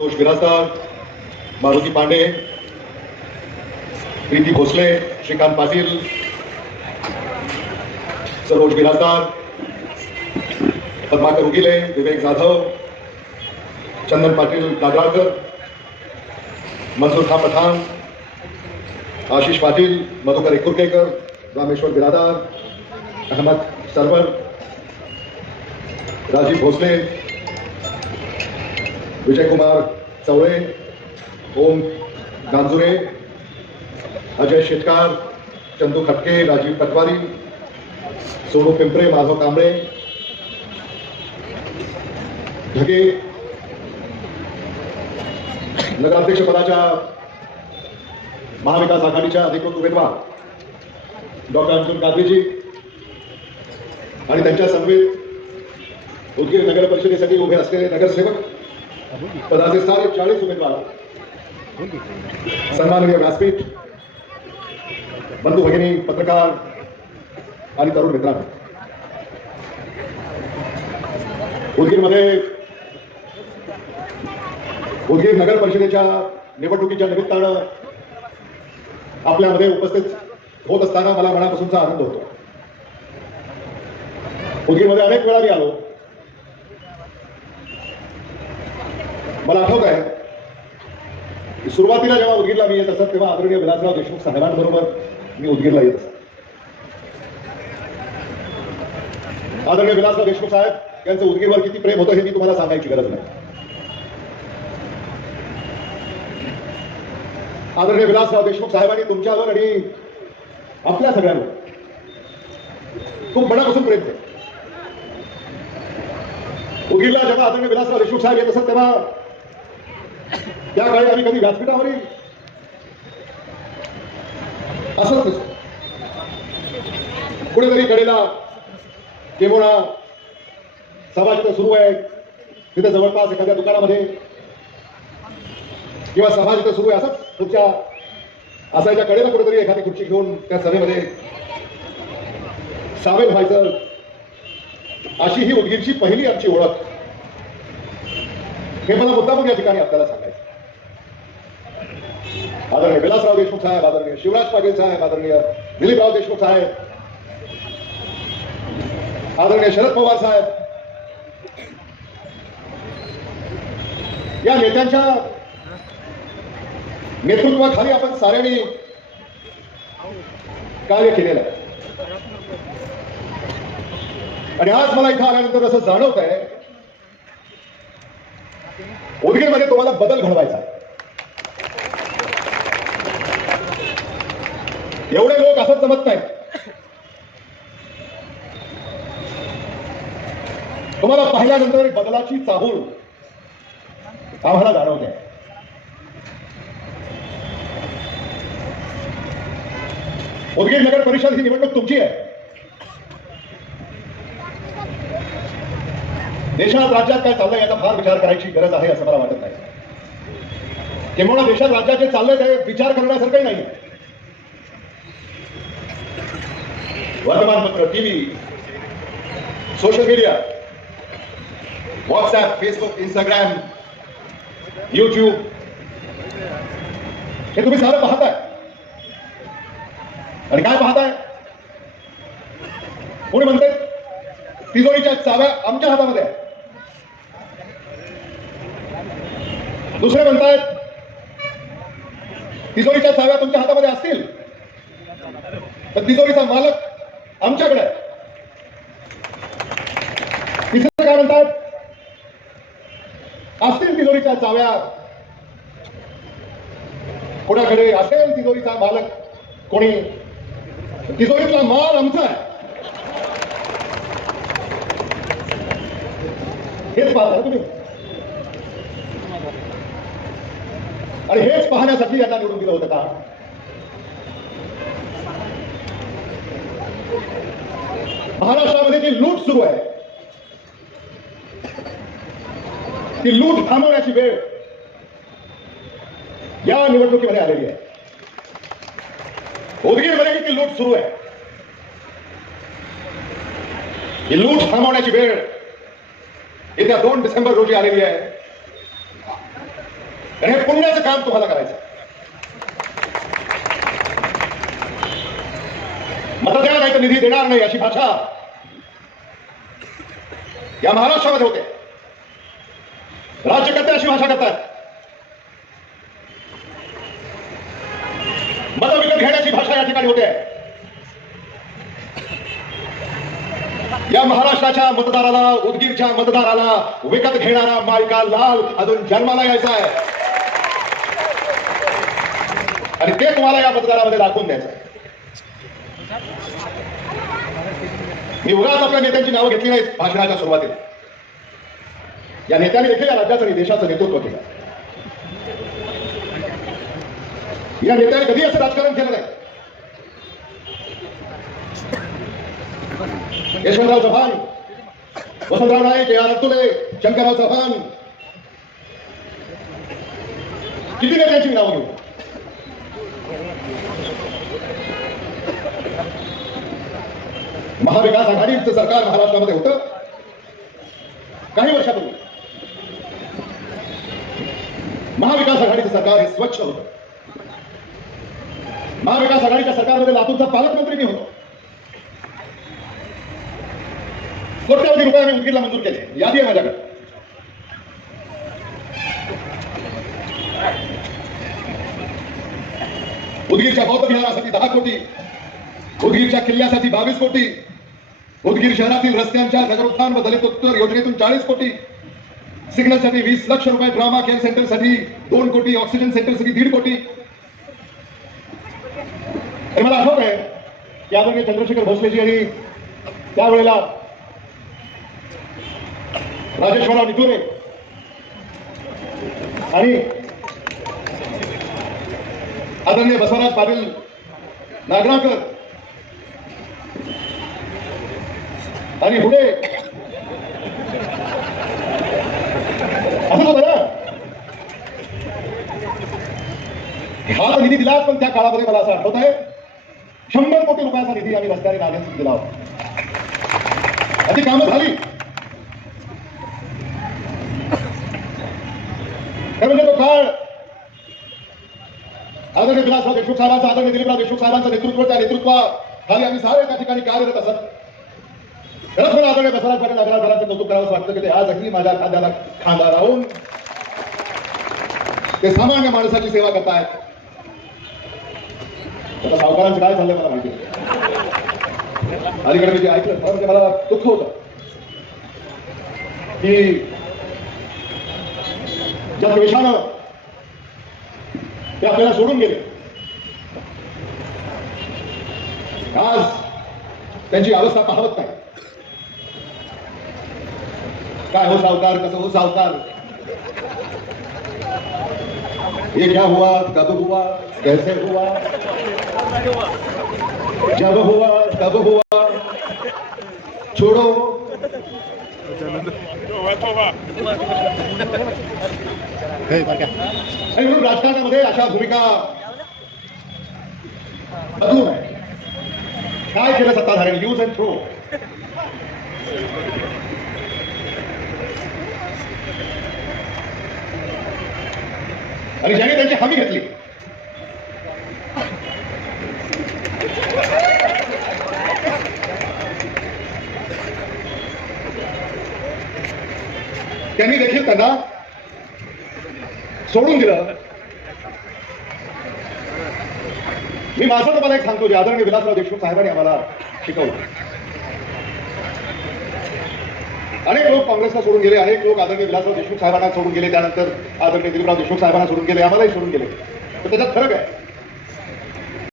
संतोष बिराजदार मारुती पांडे, प्रीति भोसले, श्रीकांत पाटील, सरोज बिराजदार पद्माकर उगिले, विवेक जाधव, चंदन पाटील दादराळकर मंजूर खान पठाण आशिष पाटील, मधुकर एकुरकेकर रामेश्वर बिरादार, अहमद सरवर, राजीव भोसले विजयकुमार चवळे ओम गांजुरे अजय शेटकार चंदू खटके राजीव पटवारी सोनू पिंपरे माधव कांबळे ढगे नगराध्यक्षपदाच्या महाविकास आघाडीच्या अधिकृत उमेदवार डॉक्टर अर्जुन गांधीजी आणि त्यांच्या समवेत उदगीर नगर परिषदेसाठी उभे असलेले नगरसेवक पदाचे सारे चाळीस उमेदवार. सन्माननीय व्यासपीठ बंधू भगिनी पत्रकार आणि तरुण मित्रांनो. उदगीरमध्ये उदगीर नगर परिषदेच्या निवडणुकीच्या निमित्तानं आपल्यामध्ये उपस्थित होत असताना मला मनापासूनचा आनंद होतो. उदगीरमध्ये अनेक वेळा मी आलो. मला आठवत आहे. सुरुवातीला जेव्हा उदगीरला मी येत असत तेव्हा आदरणीय विलासराव देशमुख साहेबांबरोबर मी उदगीरला येत असत. आदरणीय विलासराव देशमुख साहेब यांचं उदगीरवर किती प्रेम होतं हे मी तुम्हाला सांगायची गरज नाही. आदरणीय विलासराव देशमुख साहेबांनी तुमच्यावर आणि आपल्या सगळ्यांवर खूप मनापासून प्रेम केलं उगीरला जेव्हा आदरणीय विलासराव देशमुख साहेब येत असत तेव्हा या काळी आम्ही कधी व्यासपीठावरील असंच कुठेतरी कडेला किंवा सभा तिथं सुरू आहे. तिथं जवळपास एखाद्या दुकानामध्ये किंवा सभा जिथं सुरू आहे असंच. तुमच्या असायच्या कडेला कुठेतरी एखादी खुर्ची घेऊन त्या सभेमध्ये सामील व्हायचं. अशी ही उदगीरची पहिली आमची ओळख. हे मला मुद्दामून या ठिकाणी आपल्याला सांगा आदरणीय विलासराव देशमुख साहेब आदरणीय शिवराज पाटील साहेब आदरणीय दिलीपराव देशमुख साहेब आदरणीय शरद पवार साहेब. या नेत्यांच्या नेतृत्वाखाली आपण साऱ्यांनी कार्य केलेलं आहे. आणि आज मला इथं आल्यानंतर असं जाणवत आहे उदगीरमध्ये तुम्हाला बदल घडवायचा आहे. एवढे लोक असं जमत नाही तुम्हाला पाहिल्यानंतर बदलाची चाहूल आम्हाला जाणवते. उदगीर नगर परिषद ही निवडणूक तुमची आहे. देशात राज्यात काय चाललंय याचा फार विचार करायची गरज आहे असं मला वाटत नाही. किंवा देशात राज्यात जे चाललंय ते विचार करण्यासारखंही नाही वर्तमानपत्र TV social media WhatsApp Facebook Instagram YouTube हे तुम्ही सारं पाहताय. आणि काय पाहताय? कोणी म्हणते तिजोरीच्या चाव्या आमच्या हातामध्ये आहे दुसरे म्हणतायत तिजोरीच्या चाव्या तुमच्या हातामध्ये असतील? तर तिजोरीचा मालक आमच्याकडे. इथे काय म्हणतात? असतील तिजोरीच्या चाव्या. कोणाकडे असेल तिजोरीचा मालक? कोणी? तिजोरीतला माल आमचा आहे. हेच पाहता तुम्ही. आणि हेच पाहण्यासाठी यांना निवडून दिलं होतं का? महाराष्ट्रामध्ये जी लूट सुरू आहे ती लूट थांबवण्याची वेळ या निवडणुकीमध्ये आलेली आहे. उदगीरमध्ये ती लूट सुरू आहे. ही लूट थांबवण्याची वेळ येत्या दोन डिसेंबर रोजी आलेली आहे. आणि हे पुण्याचं काम तुम्हाला करायचं आहे. मत नाही तर निधी देणार नाही अशी भाषा। या महाराष्ट्रामध्ये होते। राज्यकर्ते अशी भाषा करतात मत विकत घेण्याची भाषा या ठिकाणी होते या महाराष्ट्राच्या मतदाराला उदगीरच्या मतदाराला विकत घेणारा मालिका लाल अजून जन्माला यायचा आहे. आणि ते तुम्हाला या मतदारामध्ये दाखवून द्यायचं आहे. मी उगाच आपल्या नेत्यांची नावं घेतली नाहीत भाषणाच्या सुरुवातीला. या नेत्याने देखील या राज्याचं आणि देशाचं नेतृत्व केलं. या नेत्याने कधी असं राजकारण केलं नाही? यशवंतराव चव्हाण वसंतराव नाईक या आर अतुले शंकरराव चव्हाण. किती नेत्यांची नावं घेऊ महाविकास आघाडीचं सरकार महाराष्ट्रामध्ये होतं. काही वर्षापूर्वी. महाविकास आघाडीचं सरकार हे स्वच्छ होतं. महाविकास आघाडीच्या सरकारमध्ये लातूरचा पालकमंत्री मी होतो. कोट्यावधी रुपये उदगीरला मंजूर केले. यादी आहे माझ्याकडे. उदगीरच्या बौद्ध विहारासाठी दहा कोटी उदगीरच्या किल्ल्यासाठी बावीस कोटी उदगीर शहरातील रस्त्यांच्या नगरोत्थान व दलितोत्तर योजनेतून चाळीस कोटी सिग्नलसाठी वीस लक्ष रुपये ड्रामा केअर सेंटरसाठी दोन कोटी ऑक्सिजन सेंटरसाठी दीड कोटी. मला आठवत आहे की चंद्रशेखर भोसलेजी यांनी त्यावेळेला राजेश्वरराव नितुरे आणि आदरणीय बसवराज पाटील नागराकर आणि पुढे. असं होतं हा तर निधी दिलाच पण त्या काळामध्ये मला असं आठवत आहे शंभर कोटी रुपयाचा निधी आम्ही रस्त्याने नागरिक दिला होता. आणि ती कामं झाली. म्हणजे तो काळ आदरणीय विलासराव देशमुख साहेबांचा आदरणीय दिलीपराव देशमुख साहेबांचं नेतृत्व त्या नेतृत्वाखाली आम्ही सारे त्या ठिकाणी कार्यरत असत. खरंच मला आदरणीय बसवराज कौतुक करावं वाटतं की ते आजही माझ्या खांद्याला खांदा राहून ते सामान्य माणसाची सेवा करतायत. आता सावकारांचं काय झालं मला माहिती अलीकडे मी जे ऐकलं म्हणजे मला दुःख होत की ज्या द्वेषानं ते आपल्याला सोडून गेले आज त्यांची अवस्था पाहत नाही. काय हो सावकार कसं हो सावकार ये क्या हुआ? कब हुआ? कैसे हुआ? जब हुआ तब हुआ। छोड़ो। म्हणून राजकारणामध्ये अशा भूमिका। अधूर आहे काय केलं सत्ताधाऱ्यांनी यूज़ अँड थ्रो आणि ज्याने त्यांची हमी घेतली. त्यांनी देखील त्यांना सोडून दिलं. मी माझं तुम्हाला एक सांगतो जे आदरणीय विलासराव देशमुख साहेबांनी आम्हाला शिकवलं. अनेक लोक काँग्रेसला सोडून गेले अनेक लोक आदरणीय विलासराव देशमुख साहेबांना सोडून गेले त्यानंतर आदरणीय दिलीपराव देशमुख साहेबांना सोडून गेले आम्हालाही सोडून गेले. तर त्याच्यात फरक आहे.